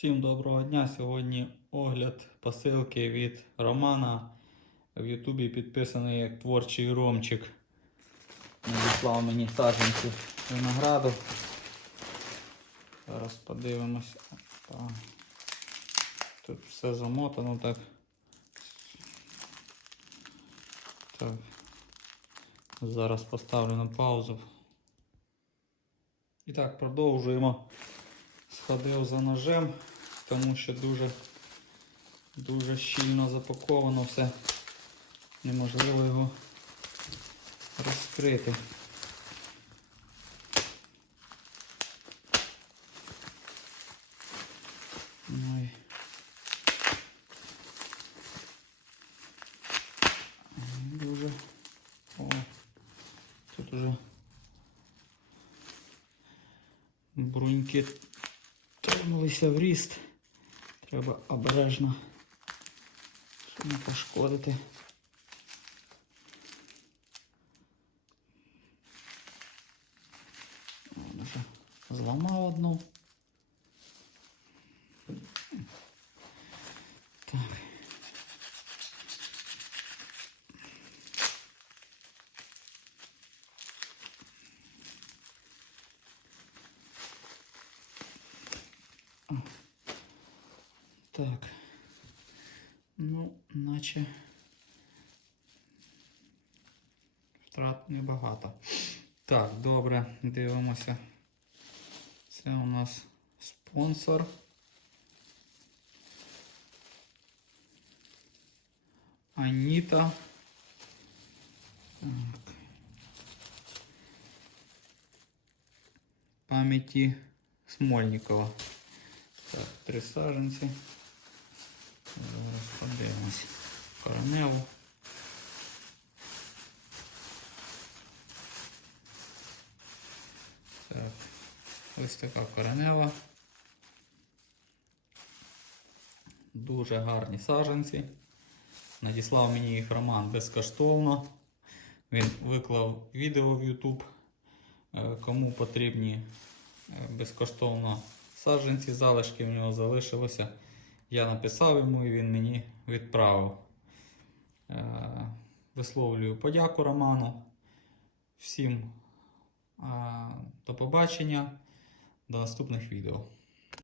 Всім доброго дня. Сьогодні огляд посилки від Романа. В Ютубі підписаний як творчий Ромчик. Надіслав мені саджанців винограду. Зараз подивимося. Опа. Тут все замотано так. Так. Зараз поставлю на паузу. І так, продовжуємо. Сходив за ножем, тому що дуже, дуже щільно запаковано все. Неможливо його розкрити. Дуже. О, тут уже бруньки тронулися в ріст. Треба обережно, щоб не пошкодити. Вон уже зламав одну. Так. Так. Ну, наче втрат небагато. Так, добре, дивимося. Це у нас спонсор. Аніта. Так. Пам'яті Смольникова. Так, три саженці. Зараз подивимось. Короневу. Так, ось така коренева. Дуже гарні саженці. Надіслав мені їх Роман безкоштовно. Він виклав відео в YouTube. Е, Кому потрібні е, безкоштовно саджанці, залишки в нього залишилося. Я написав йому і він мені відправив. Е, Висловлюю подяку Роману. Всім е, до побачення, до наступних відео.